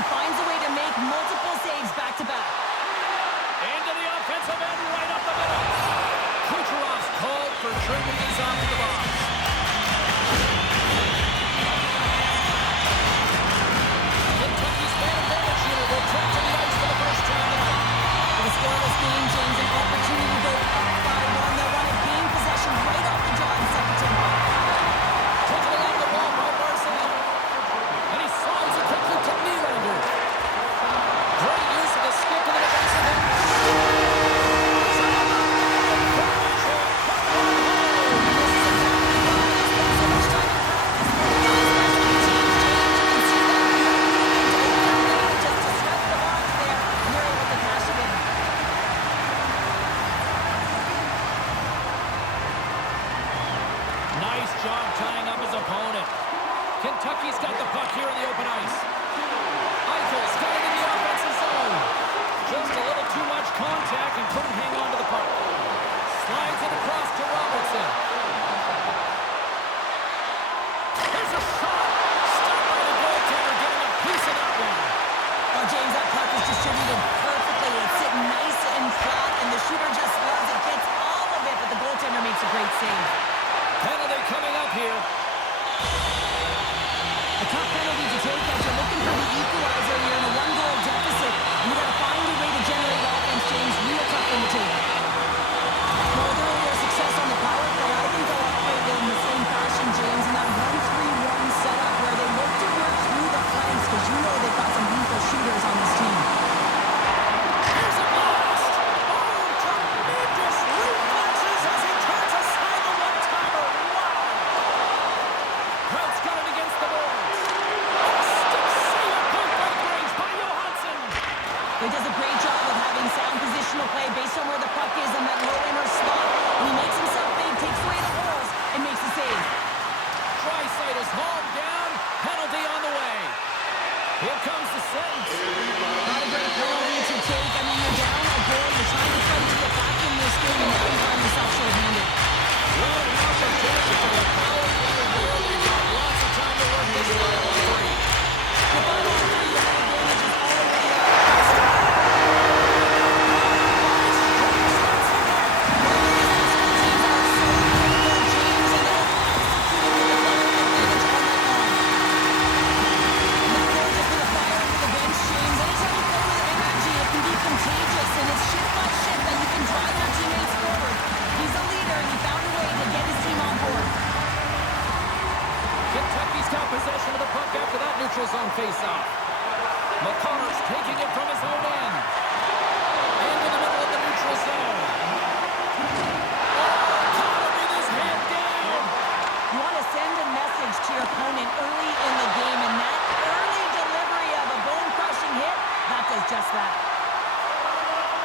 he finds a way to make multiple saves back-to-back. Into the offensive end, right up the middle. Kucherov's called for tripping these off the box. Kentucky's man advantage unit will trip to the ice for the first time tonight. With a scoreless game, James, an opportunity to go up 5-1. They'll want to gain possession right off the draw in second tempo. Taken along the wall by Marcel. And he slides it quickly to Nylander. Great use of the stick in the defensive end. Nice job tying up his opponent. Kentucky's got the puck here in the open ice. Eichel's got it in the offensive zone. Just a little too much contact and couldn't hang on to the puck. Slides it across to Robertson. There's a shot. Stopped by the goaltender, getting a piece of that one. Oh, James, that puck is distributed perfectly. It's sitting nice and flat, and the shooter just loves it. Gets all of it, but the goaltender makes a great save. Penalty coming up here. A tough penalty to take as you're looking for the equalizer. You're in a one-goal deficit, and you got to find a way to generate offense, James. Real tough thing to take. Well, with earlier success on the power play, I think they'll operate in the same fashion, James, in that 1-3-1 setup where they look to work through the flanks because you know they've got some lethal shooters on this team. Here's a blast. Oh, tremendous reflexes as he turns aside the one-timer. Wow. Kraut's got it against the boards. A stick save point by Grange by Johansson. He does a great job of having sound positional play based on where the puck is in that low inner spot. And he makes himself big, takes away the holes, and makes the save. Draisaitl is hauled down. Penalty on the way. Here comes the save. Not a great penalty to take. I mean, you're down a goal. You're trying to fight to get back in this game, and now you find yourself short-handed. What an opportunity for the power play here. They've got lots of time to work this 5-on-3. The 5-on-3, you have advantages all the way up. Kentucky's got possession of the puck after that neutral zone face-off. McCarr's taking it from his own end. Into the middle of the neutral zone. Oh, caught him with his head down. You want to send a message to your opponent early in the game, and that early delivery of a bone-crushing hit, that does just that.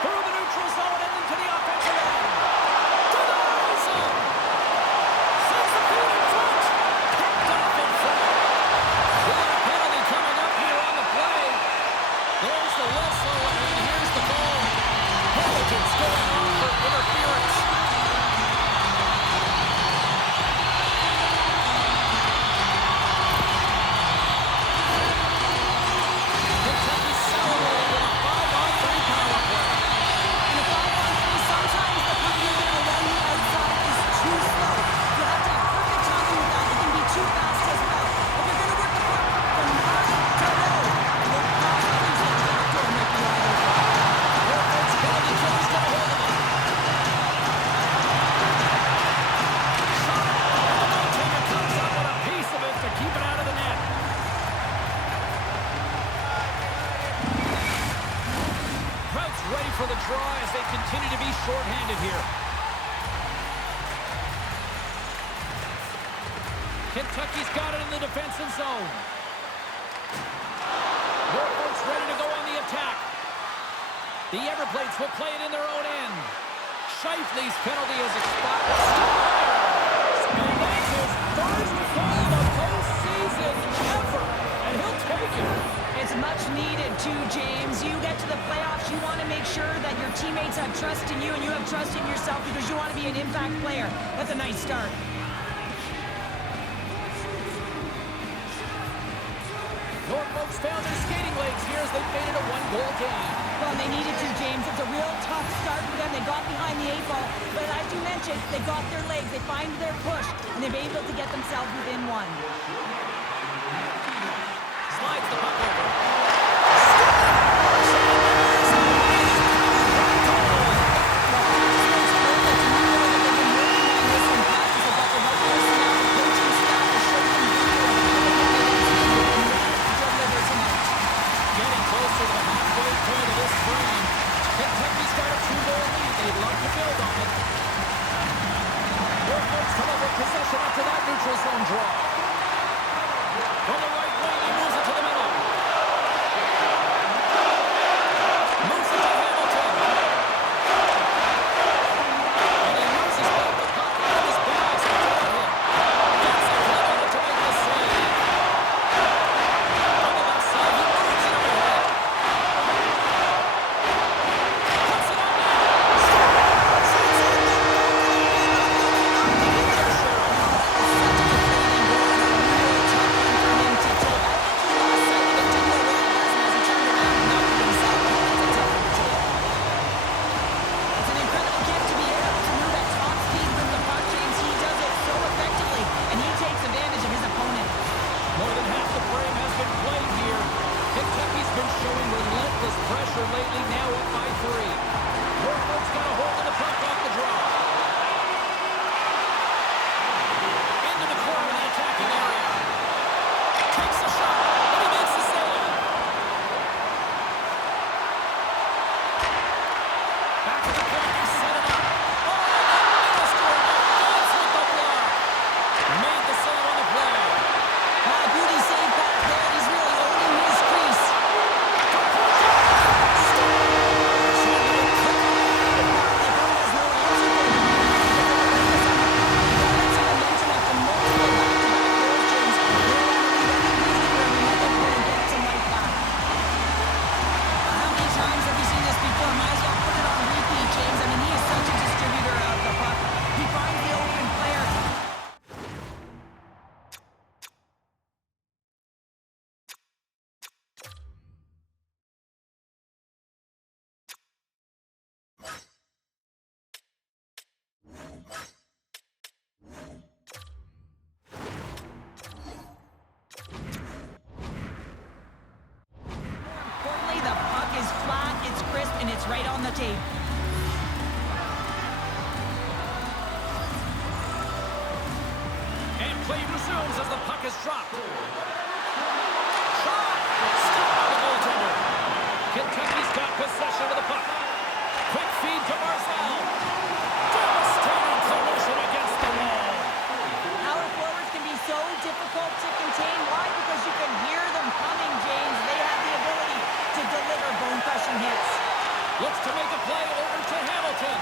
Through the neutral zone and into the offensive end. To the zone. Sends the feet in front. Picked off in front. We got a penalty coming up here on the play. There's the whistle, and here's the ball. Hamilton's going on for interference. Kentucky celebrating with a 5-on-3 power play. In a 5-on-3, sometimes the puck movement along the outside is too slow. You have to have perfect timing with that. It can be too fast as well. If you're going to work the puck from high to low, look possibly to the backdoor might be wide open. Norfolk's penalty kill is going to hold him up. Shot. And the goaltender comes up with a piece of it to keep it out of the net. Kraut's ready for the draw as they continue to be shorthanded here. Kentucky's got it in the defensive zone. Norfolk's ready to go on the attack. The Everblades will play it in their own end. Scheifele's penalty is expired. And that's his first goal of the postseason ever. And he'll take it. It's much needed too, James. You get to the playoffs, you want to make sure that your teammates have trust in you and you have trust in yourself because you want to be an impact player. That's a nice start. Norfolk's found their skating legs here. goal game. Well, they needed to, James. It's a real tough start for them. They got behind the 8 ball, but as you mentioned, they got their legs, they find their push, and they've been able to get themselves within one. Slides the puck over. Kentucky's got a 2-goal lead. They'd love to build on it. Norfolk's come up with possession after that neutral zone draw. From the right wing, he moves it to the middle. Moves it to Hamilton. And he loses back the puck on his pass after the hit. Gets it clever to make the save. On the left side, he moves it overhead. More than half the frame has been played here. Kentucky's been showing relentless pressure lately, now up by 3. Norfolk's got a hold of the puck off the draw. Into the corner of the attacking area. Takes a shot, and he makes the save. Back to the point, he set it up. Oh, the minister advance with the block. Made the save on the play. Beauty save back there. He's really owning his crease. How many times have you seen this before? Might as well put it on repeat, James. I mean, he is such a distributor of the puck. He finds the open player. Importantly, the puck is flat, it's crisp, and it's right on the tape. And play resumes as the puck is dropped. Shot! Stopped by the goaltender. Kentucky's got possession of the puck. Quick feed to Barzal. Devastating collision against the wall. Power forwards can be so difficult to contain. Why? Because you can hear them coming, James. They have the ability to deliver bone-crushing hits. Looks to make a play over to Hamilton.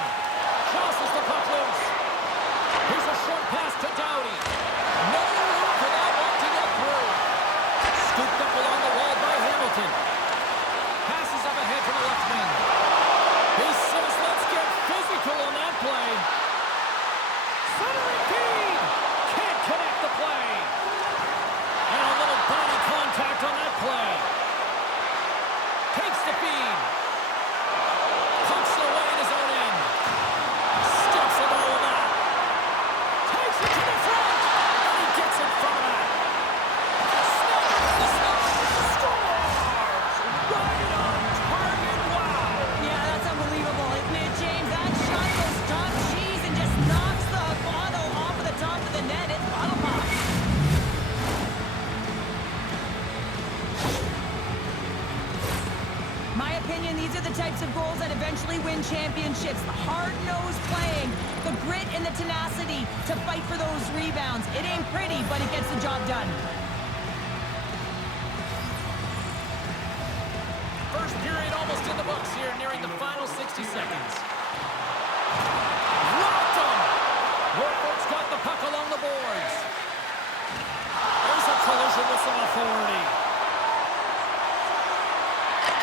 Crosses the puck loose. Here's a short pass to Doughty. No room for that one to get through. Scooped up along the wall by Hamilton. Passes up ahead to the left wing. He says, let's get physical on that play. Centering feed. Can't connect the play. And a little body contact on that play. Takes the feed. Pumps it away in his own end. Steps it all that. Takes it to the front. And he gets in front of that. Snap in the slot. Scores. Right on target. Wow. Yeah, that's unbelievable, isn't it, James? That shot goes top cheese and just knocks the bottle off of the top of the net. It's bottle pop. My opinion, these are the types of goals that eventually win championships. The hard-nosed playing, the grit and the tenacity to fight for those rebounds. It ain't pretty, but it gets the job done. First period almost in the books here, nearing the final 60 seconds. Rocked him! Norfolk's got the puck along the boards. There's a collision with some authority.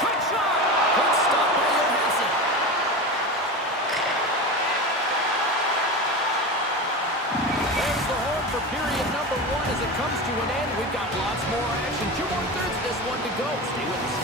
Quick shot! Good stop by Johansson. There's the horn for period number 1 as it comes to an end. We've got lots more action. 2 more thirds of this one to go. Stay with us.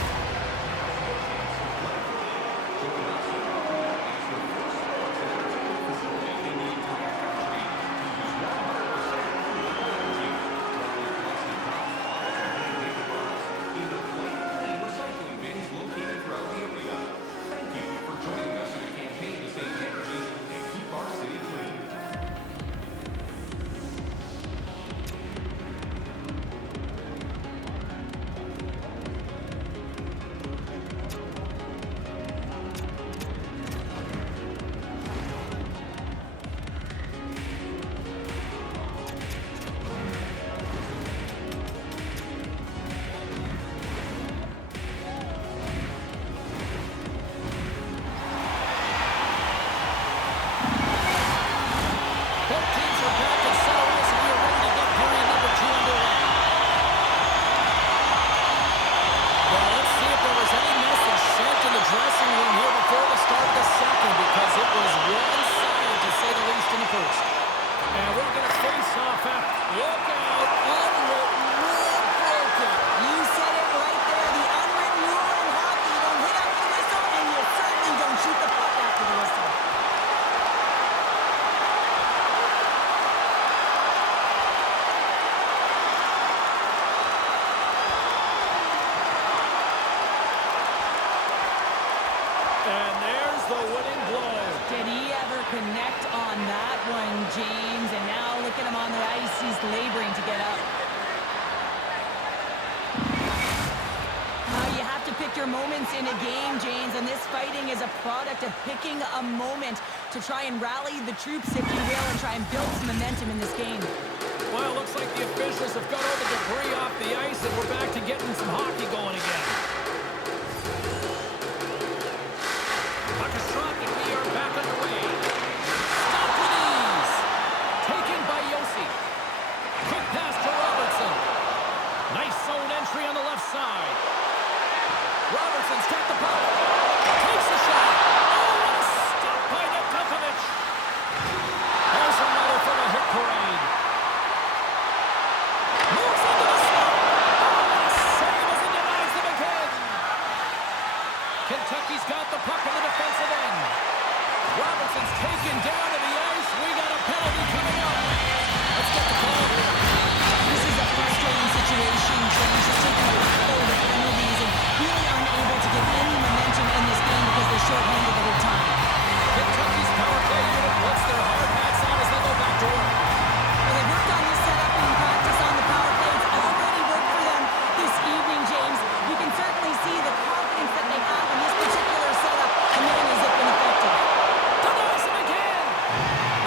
And there's the winning blow. Did he ever connect on that one, James? And now look at him on the ice. He's laboring to get up. You have to pick your moments in a game, James, and this fighting is a product of picking a moment to try and rally the troops, if you will, and try and build some momentum in this game. Well, it looks like the officials have got all the debris off the ice, and we're back to getting some hockey going again. Puck is dropped, and we are back underway. Stopped with ease. Taken by Yossi. Quick pass to Robertson. Nice zone entry on the left side. Robertson's got the puck. Takes a shot. Oh, what a stop by Nedeljkovic. There's another from a hit parade. Moves into the slot. Oh, what a save as he denies them again. Kentucky's got the puck in the defensive end. Robertson's taken down to the ice. We got a penalty coming up. Let's get the call here. This is a frustrating situation. James has taken a lot of penalties and really aren't able to get any momentum in this game because they're shorthanded the whole time. Kentucky's power play unit puts their hard hats on as they go back to work. Well, they worked on this setup in practice on the power play. It's already worked for them this evening, James. You can certainly see the confidence that they have in this particular setup, and man, has it been effective. Denies him again.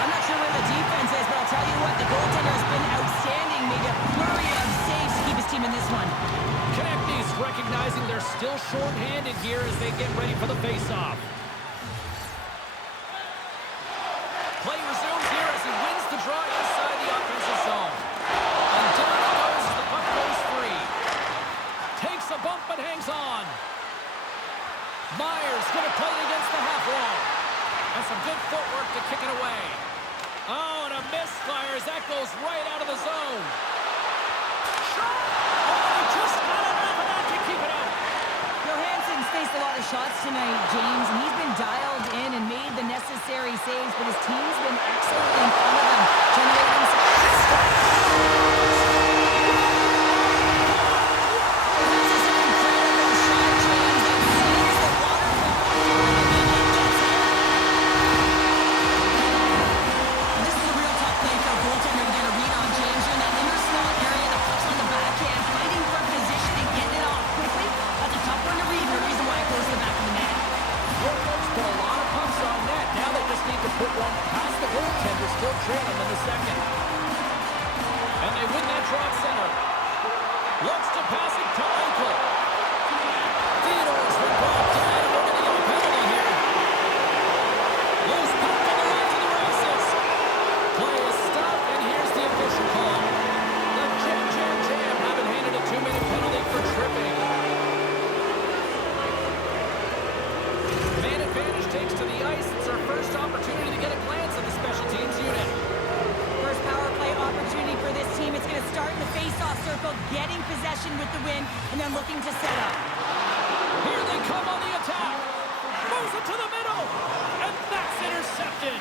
I'm not sure where the defense is, but I'll tell you what, the goaltender has been outstanding. Made a flurry of saves to keep his team in this one. Konechny's recognizing they're still short-handed here as they get ready for the face-off. Play resumes here as he wins the draw inside the offensive zone. And down he goes as the puck goes free. Takes a bump but hangs on. Myers going to play it against the half wall. And some good footwork to kick it away. Oh, and a misfire as that goes right out of the zone. Shot! Oh, he just got enough of that to keep it out. Johansson's faced a lot of shots tonight, James, and he's been dialed in and made the necessary saves, but his team's been excellent in front of him, generating some put one past the goaltender, still trailing in the second. And they win that draw at center. Looks to pass it to Eichel. Theodore's been brought down. We're going to get a penalty here. Loose puck on the right to the races. Play is stopped, and here's the official call. The Jam haven't handed a 2-minute penalty for tripping. Man advantage takes to the ice. It's our first opportunity to get a glance at the special teams unit. First power play opportunity for this team. It's going to start in the face-off circle, getting possession with the win, and then looking to set up. Here they come on the attack. Moves it to the middle, and that's intercepted.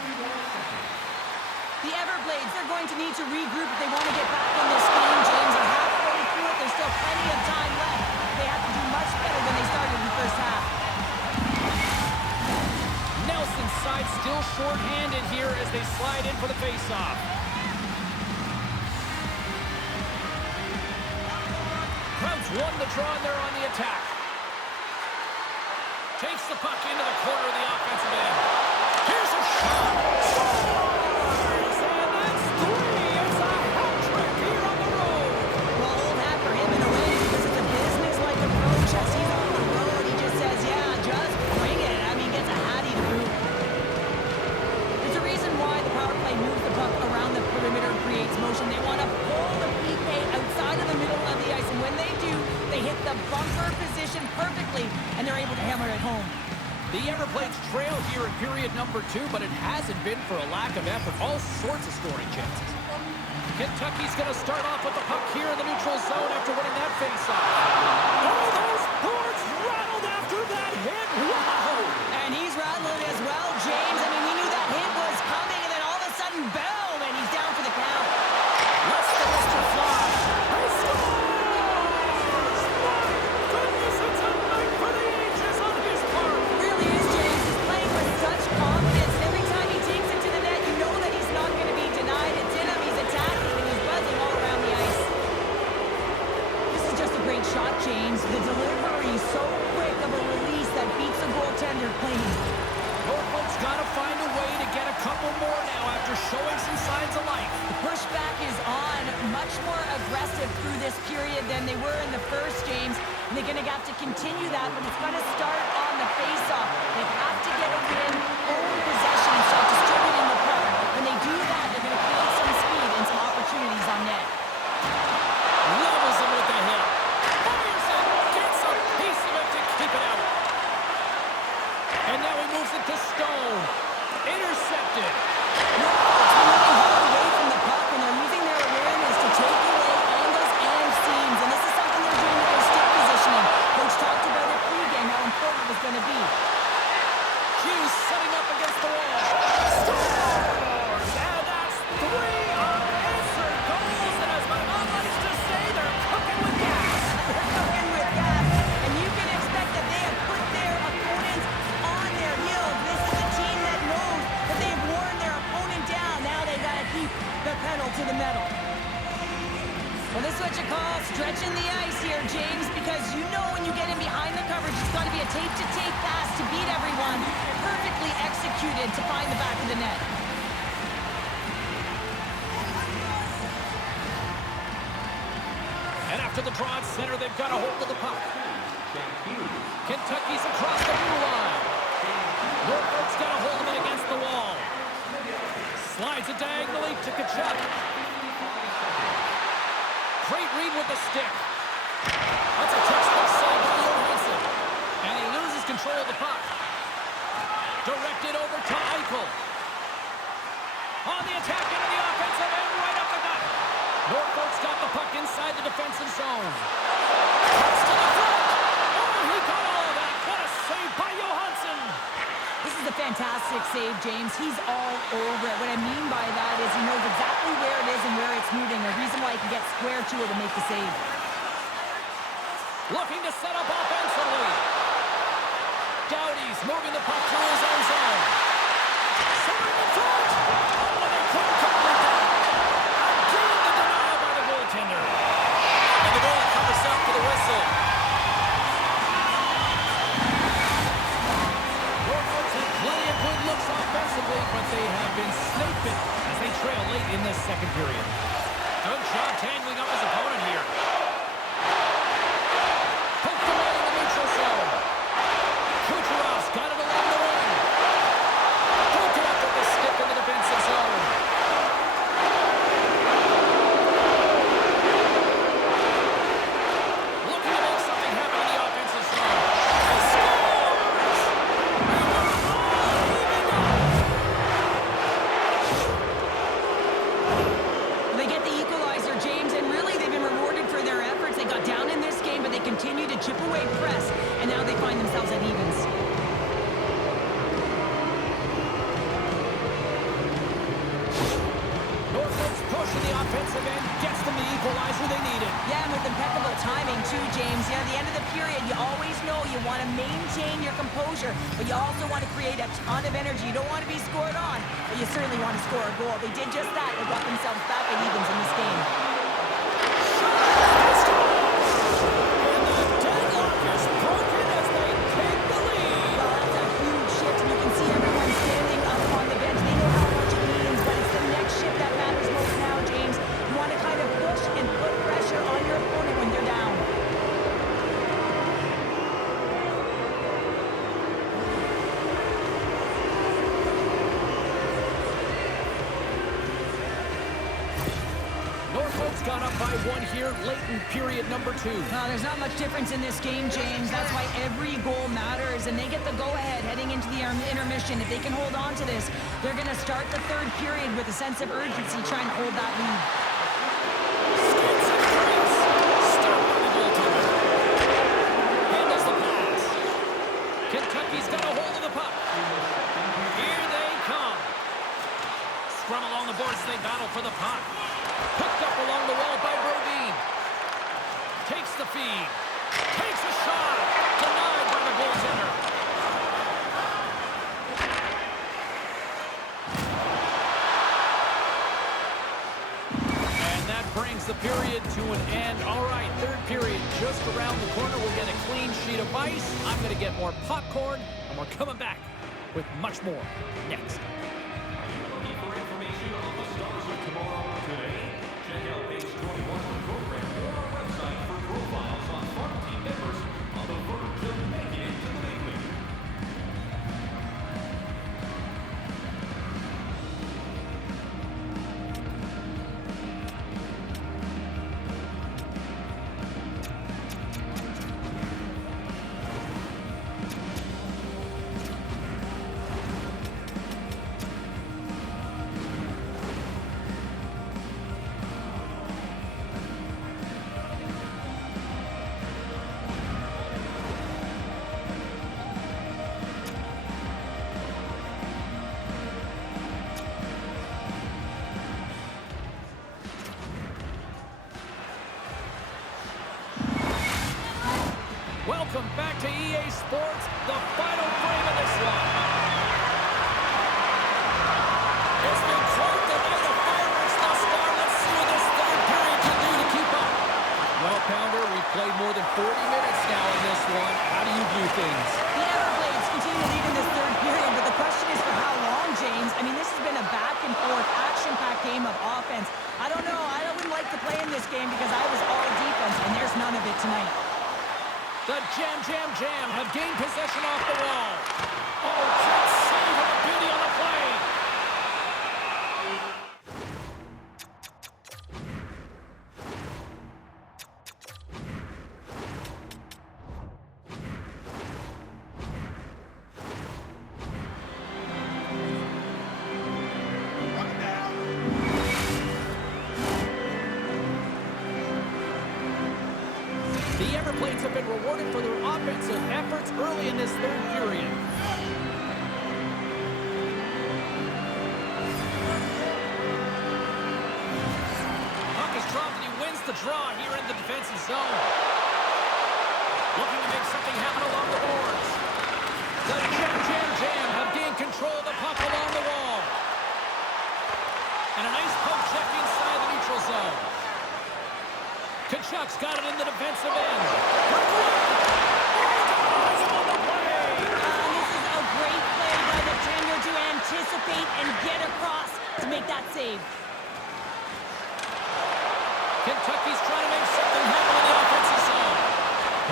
The Everblades, they're going to need to regroup if they want to get back in this game, James. They're halfway through it. There's still plenty of time left. They have to do much better than they started in the first half. Nelson's side still short-handed here as they slide in for the face-off. Krauts won the draw and they're on the attack. Takes the puck into the corner of the offensive end. Here's a shot. Scores! And that's 3. It's a hat trick here on the road. Well, old hat for him in a way because it's a business-like approach. As he's on the road, he just says, yeah, just bring it. I mean, gets a hattie to boot. There's a reason why the power play moves the puck around the perimeter, creates motion. They want to pull the PK outside of the middle of the ice, and when they do, they hit the bumper position perfectly, and they're able to hammer it home. The Everblades trail here in period number 2, but it hasn't been for a lack of effort. All sorts of scoring chances. Kentucky's going to start off with the puck here in the neutral zone after winning that faceoff. Oh, those boards rattled after that hit. Wow! And he's rattled as well, James. I mean, we knew that hit was coming, and then all of a sudden, boom, and he's down for the count. Lets the Mr. fly. He scores! My goodness, it's a night for the ages on his part. Really is, James. goaltender clean. Norfolk's got to find a way to get a couple more now after showing some signs of life. The pushback is on, much more aggressive through this period than they were in the first, James. And they're going to have to continue that, but it's going to start on the face-off. They have to get it within own possession and start distributing the puck. When they do that, they're going to create some speed and some opportunities on net. Levels him with the hit. Fires it. Gets a piece of it to keep it out. And now he moves it to Stone. Intercepted. Norfolk's been moving hard away from the puck, and they're using their awareness to take away angles and seams. And this is something they're doing with their stick positioning. Coach talked about it pregame, how important it was going to be. Hughes setting up against the wall. Scores! And that's 3 unanswered goals. And as my mom likes to say, they're cooking with gas. They're cooking with gas, and you can expect that they have put their opponents on their heels. This is a team that knows that they've worn their opponent down. Now they got to keep the pedal to the metal. Well, this is what you call stretching the ice here, James, because you know when you get in behind the coverage, it's got to be a tape-to-tape pass to beat everyone, perfectly executed to find the back of the net. And after the draw at center, they've got a hold of the puck. Kentucky's across the blue line. Norfolk's got a hold of it against the wall. Slides it diagonally to Kachuk. Great read with the stick. That's a textbook save by Johansson. And he loses control of the puck. Directed over to Eichel. On the attack into the offensive end, right up the gut. Norfolk's got the puck inside the defensive zone. Cuts to the front. Oh, he got all of that. What a save by Johansson. This is a fantastic save, James. He's all over it. What I mean by that is he knows exactly where it is and where it's moving. A reason why he can get square to it and make the save. Looking to set up offensively. Doughty's moving the puck through his own zone. Centering in front. Oh, and they couldn't complete that. Again, the denial by the goaltender. And the goal covers out for the whistle. Norfolk's had plenty of good looks offensively, but they have been snake-bit as they trail late in this second period. Good job tangling up his opponent here. Poked away in the neutral zone. Kucherov's got it along the wing. Broken up with the stick in the defensive zone. Looking to make something happen in the offensive zone. He scores! And they're all evened up. They get the equalizer, James, and really they've been rewarded for their efforts. They got down in this game, but they continue to chip away press, and now they find themselves at evens. Norfolk's pushing the offensive end, gets them the equalizer they needed. Yeah, and with impeccable timing, too, James. Yeah, at the end of the period, you always know you want to maintain your composure, but you also want to create a ton of energy. You don't want to be scored on, but you certainly want to score a goal. They did just that. They got themselves back at evens in this game. And the deadlock is broken as they take the lead. Well, that's a huge shift, and you can see everyone standing up on the bench. They know how much it means, but it's the next shift that matters most now, James. You want to kind of push and put pressure on your opponent when they're down. Norfolk's got up by 1 here, late in period number 2. There's not much difference in this game, James. That's why every goal matters, and they get the go-ahead heading into the intermission. If they can hold on to this, they're going to start the third period with a sense of urgency, trying to hold that lead. Skates and crease. Stopped by the goaltender. Handles the pass. Kentucky's got a hold of the puck. Here they come. Scrum along the boards, they battle for the puck. Picked up along the wall by Brodin. Takes the feed. Takes a shot. Denied by the goaltender. And that brings the period to an end. All right, third period just around the corner. We'll get a clean sheet of ice. I'm going to get more popcorn, and we're coming back with much more next. Looking for information on the stars of tomorrow today? Check out page 21 of the program or our website for profiles on farm team members on the verge of making it to the big league. Welcome back to EA Sports, the final frame of this one. It's been quite the night of fireworks thus far. Let's see what this third period can do to keep up. Well, Pounder, we've played more than 40 minutes now in this one. How do you view things? The Everblades continue to lead in this third period, but the question is for how long, James? I mean, this has been a back-and-forth, action-packed game of offense. I don't know. I wouldn't like to play in this game because I was all defense, and there's none of it tonight. The Jam have gained possession off the wall. Oh, great save and a beauty on the play. The Everblades have been rewarded for their offensive efforts early in this third period. Puck is dropped and he wins the draw here in the defensive zone. Looking to make something happen along the boards. The Jam have gained control of the puck along the wall. And a nice poke check inside the neutral zone. Kachuk's got it in the defensive end. This is a great play by the defender to anticipate and get across to make that save. Kentucky's trying to make something happen in the offensive zone.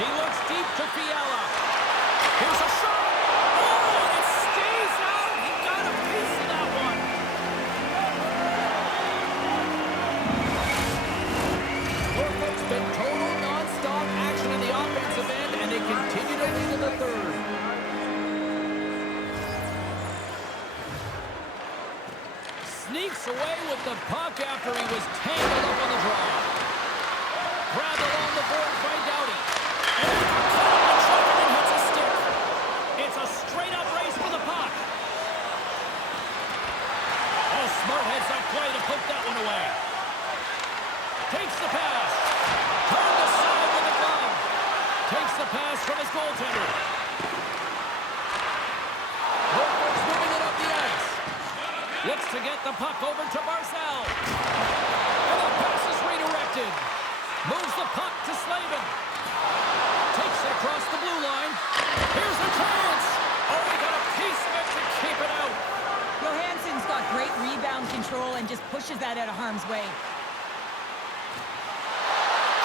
He looks deep to Fiala. Here's a shot. Oh, and it stays out. He got a piece of that one. Norfolk's been total non-stop action in the offensive end, and they continue to lead in the third. Sneaks away with the puck after he was tangled up on the draw. Grabbed along the board by Doughty. And and hits a stick. It's a straight-up race for the puck. Oh, smart heads that play to put that one away. Takes the pass. Turned aside with the glove. Takes the pass from his goaltender. Norfolk's moving it up the ice. Looks to get the puck over to Barzal. And the pass is redirected. Moves the puck to Slavin. Takes it across the blue line. Here's a chance. Oh, he got a piece of it to keep it out. Johansson's got great rebound control and just pushes that out of harm's way.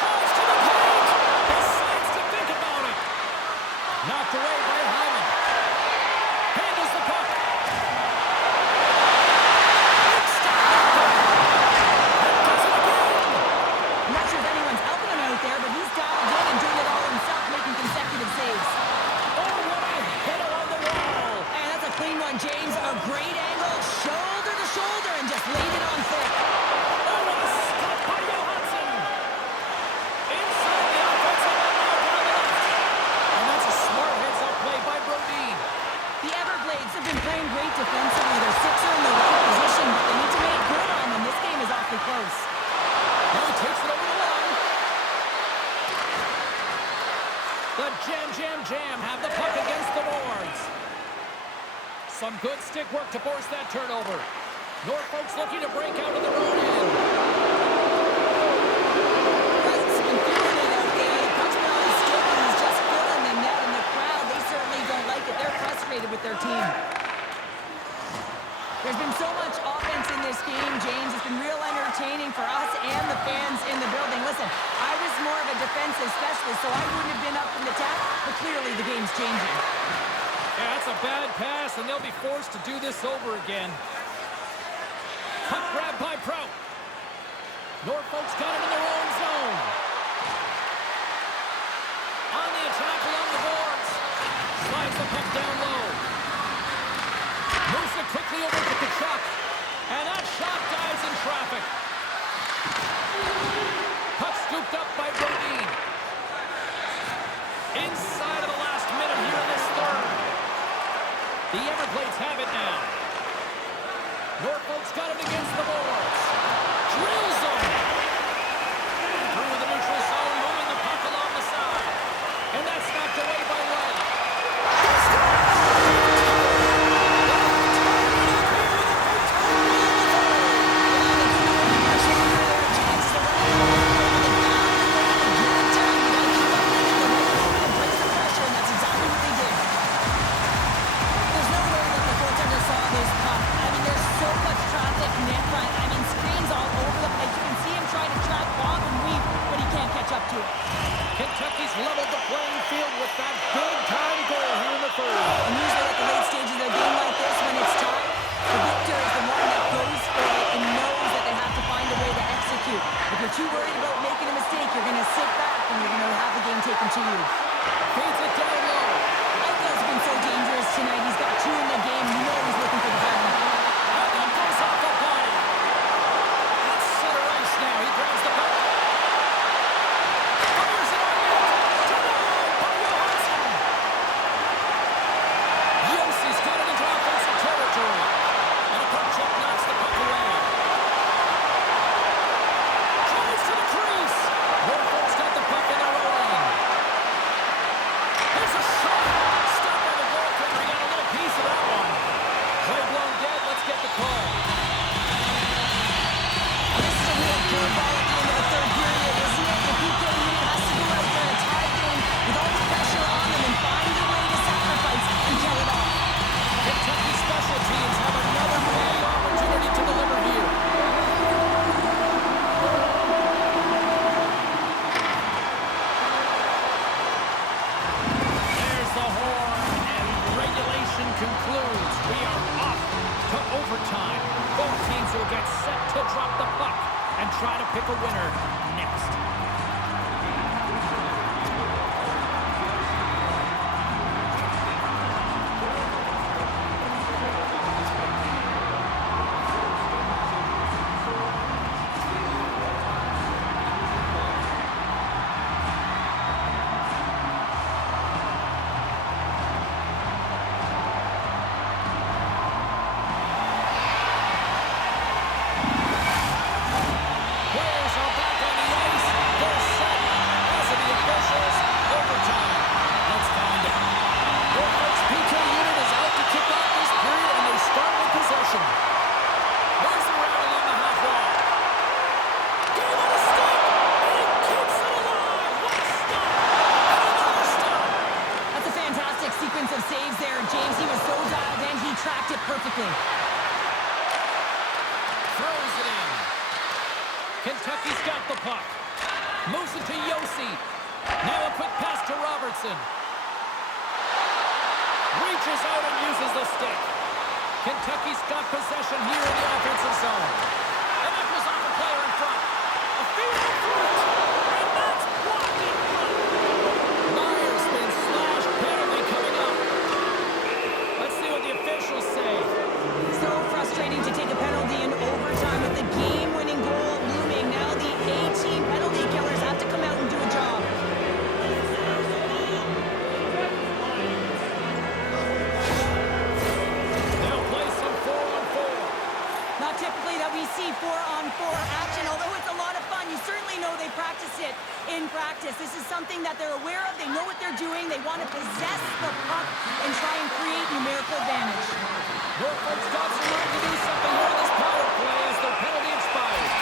Drives to the paint. Decides to think about it. Knocked away by Hyman. Handles the puck. I'm not sure if anyone's helping him out there, but he's dialed in and doing it all himself, making consecutive saves. Oh, what a header on the wall. And that's a clean one, James. A great angle, shoulder to shoulder, and just laid it on thick. Oh, what a stop by Johansson. Inside the offensive end, now down the left. And that's a smart heads-up play by Brodin. The Everblades have been playing great defensively. Their six are in the right position, but they need to make good on them. This game is awfully close. Now he takes it over the line. The Jam have the puck against the boards. Some good stick work to force that turnover. Norfolk's looking to break out of their own end. Wright's been feeling it out there. The puck's their team. There's been so much offense in this game, James. It's been real entertaining for us and the fans in the building. Listen, I was more of a defensive specialist, so I wouldn't have been up in the attack, but clearly the game's changing. Yeah, that's a bad pass, and they'll be forced to do this over again. Puck grab by Prout. Norfolk's got it in their own zone. On the attack along the boards. Slides the puck down low. Moves it quickly over to Kachuk. And that shot dives in traffic. Puck scooped up by Brodin. Inside of the last minute here in this third. The Everblades have it now. Norfolk's got it against the boards. Drills them. Through the neutral zone, moving the puck along the side. And that's knocked away by White. Kentucky's leveled the playing field with that big-time goal here in the third. And usually at the late stages of a game like this, when it's tied, the victor is the one that goes for it and knows that they have to find a way to execute. If you're too worried about making a mistake, you're going to sit back and you're going to have the game taken to you. Feeds it down low. Echo's been so dangerous tonight. He's got 2 in the game. You know he's looking for the ball. And that goes off the body. That's center ice now. He grabs the puck. Concludes. We are off to overtime. Both teams will get set to drop the puck and try to pick a winner next. Perfectly. Throws it in. Kentucky's got the puck. Moves it to Yossi. Now a quick pass to Robertson. Reaches out and uses the stick. Kentucky's got possession here in the offensive zone. And that was off a player in front. A field in front. And that's blocked in front. Myers been slashed. Penalty coming up. Let's see what the officials say. So frustrating to take a penalty in overtime with the game-winning goal looming. Now the A-team penalty killers have to come out and do a job. They'll play some 4-on-4. Not typically that we see 4-on-4 action, although it's a lot of fun. You certainly know they practice it in practice. This is something that they're aware of. They know what they're doing. They want to possess the puck and try and create numerical advantage. Norfolk's got some room to do something here in this power play as their penalty expires.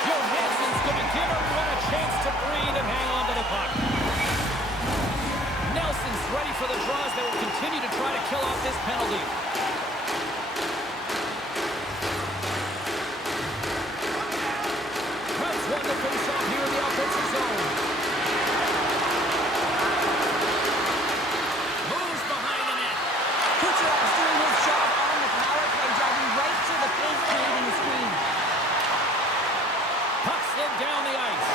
Johansson's going to give everyone a chance to breathe and hang on to the puck. Nelson's ready for the draws. They will continue to try to kill off this penalty. Cubs won the face-off here in the offensive zone. Moves behind the net. Kucherov's doing his job on the power play, driving right to the paint, creating a screen. Puck slid down the ice.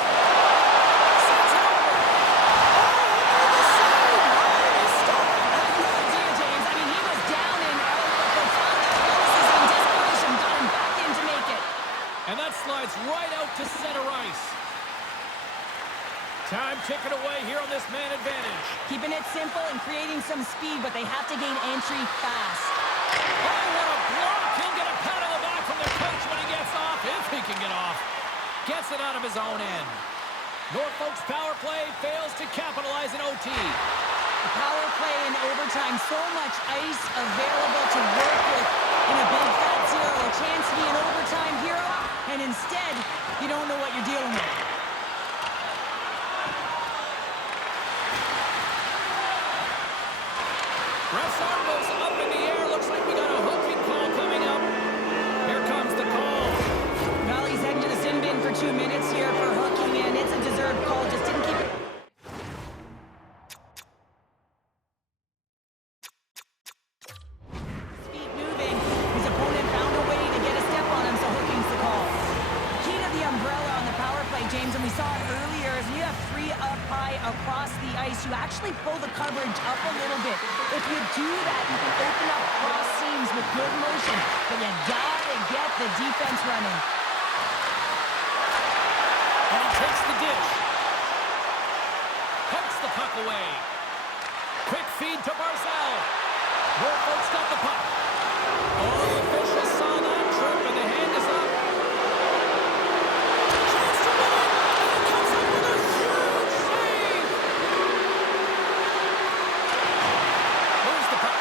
And that slides right out to center ice. Time ticking away here on this man advantage. Keeping it simple and creating some speed, but they have to gain entry fast. Oh, what a block! He'll get a pat on the back from the coach when he gets off, if he can get off. Gets it out of his own end. Norfolk's power play fails to capitalize in OT. The power play in overtime, so much ice available to work with in a big fat zero. A chance to be an overtime hero, and instead, you don't know what you're dealing with. Ref's arm goes up in the air. Looks like we got a hooking call coming up. Here comes the call. Well, he's heading to the sin bin for 2 minutes here for hooking, and it's a deserved call. Just didn't keep it. Feet moving. His opponent found a way to get a step on him, so hooking's the call. Key to the umbrella on the power play, James, and we saw it earlier, is when you have 3 up high across the ice, you actually pull the coverage up a little bit. If you do that, you can open up cross seams with good motion, but you gotta get the defense running. And he takes the dish. Pokes the puck away. Quick feed to Barzal. Norfolk's got the puck. Oh, the officials saw that trip, and the hand is up. Chance to win it. And he comes up with a huge save. Moves the puck.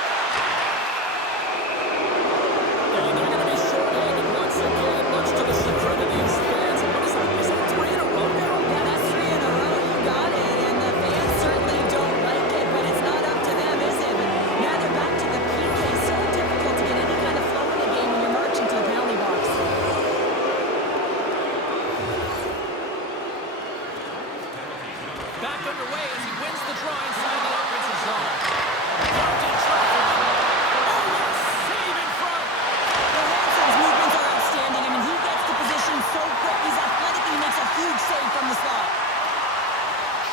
And they're going to be short-handed once again, much to the chagrin of these fans. What is that? Is that 3 in a row now? Yeah, that's 3 in a row. You got it, and the fans certainly don't like it, but it's not up to them, is it? But now they're back to the PK. So difficult to get any kind of flow in the game when you're marching to the penalty box. Back underway as he wins the draw inside the offensive zone. Blocked in traffic. Oh, what a save in front. Well, Hanson's movements are outstanding. I mean, he gets to position so quick. He's athletic and he makes a huge save from the slot.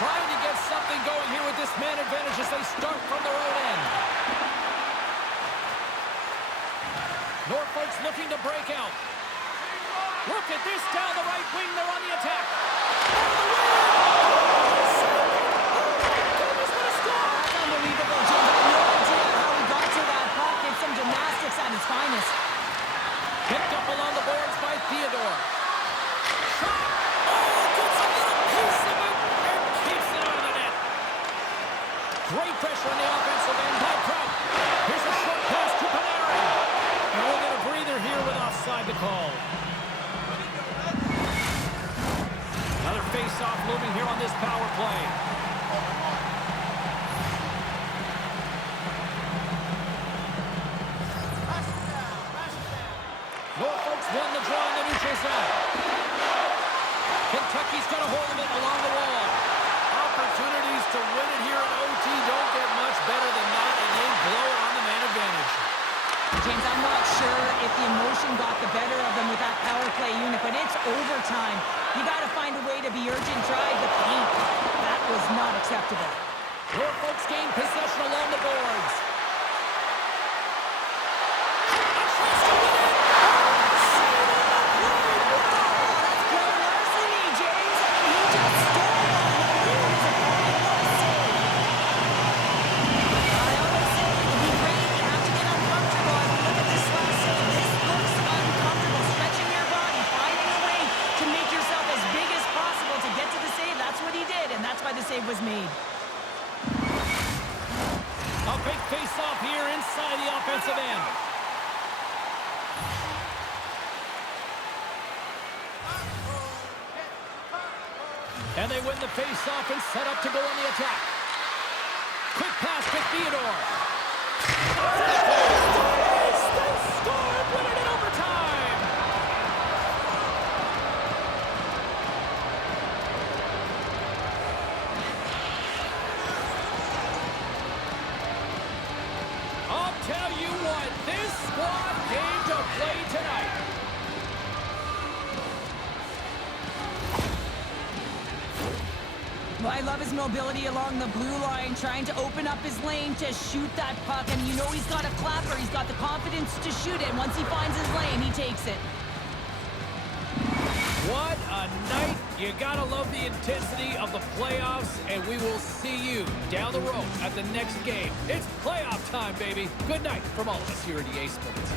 Trying to get something going here with this man advantage as they start from their own end. Norfolk's looking to break out. Look at this down the right wing. They're on the attack. That's unbelievable, James. I have no idea how he got to that puck. It's some gymnastics at its finest. Picked up along the boards by Theodore. Shot. Oh, gets a little piece of it and keeps it out of the net. Great pressure on the offensive end by Prout. Here's a short pass to Panarin. And we'll get a breather here with offside to call. Another face-off looming here on this power play. Norfolk's won the draw in the neutral zone. Kentucky's got a hold of it along the wall. Opportunities to win it here in OT don't get much better than that, and they blow it on the man advantage. James, I'm not sure if the emotion got the better of them with that power play unit, but it's overtime. You got to find a way to be urgent, drive the paint. That was not acceptable. Norfolk's gained possession along the boards. A chance to win it. Save on the play. That's great larceny, James. I mean, he just stole one. He was a great save. I always say to be great, you have to get uncomfortable. As we look at this last save, this looks uncomfortable. Stretching your body, finding a way to make yourself as big as possible to get to the save. That's what he did, and that's why the save was made. A big face-off here inside the offensive end. And they win the face-off and set up to go on the attack. Quick pass to Theodore. They scored, winning in overtime. I'll tell you what, this squad came to play tonight. Well, I love his mobility along the blue line, trying to open up his lane to shoot that puck. And you know he's got a clapper. He's got the confidence to shoot it. Once he finds his lane, he takes it. What a night. You gotta love the intensity of the playoffs, and we will see you down the road at the next game. It's playoff time, baby. Good night from all of us here at EA Sports.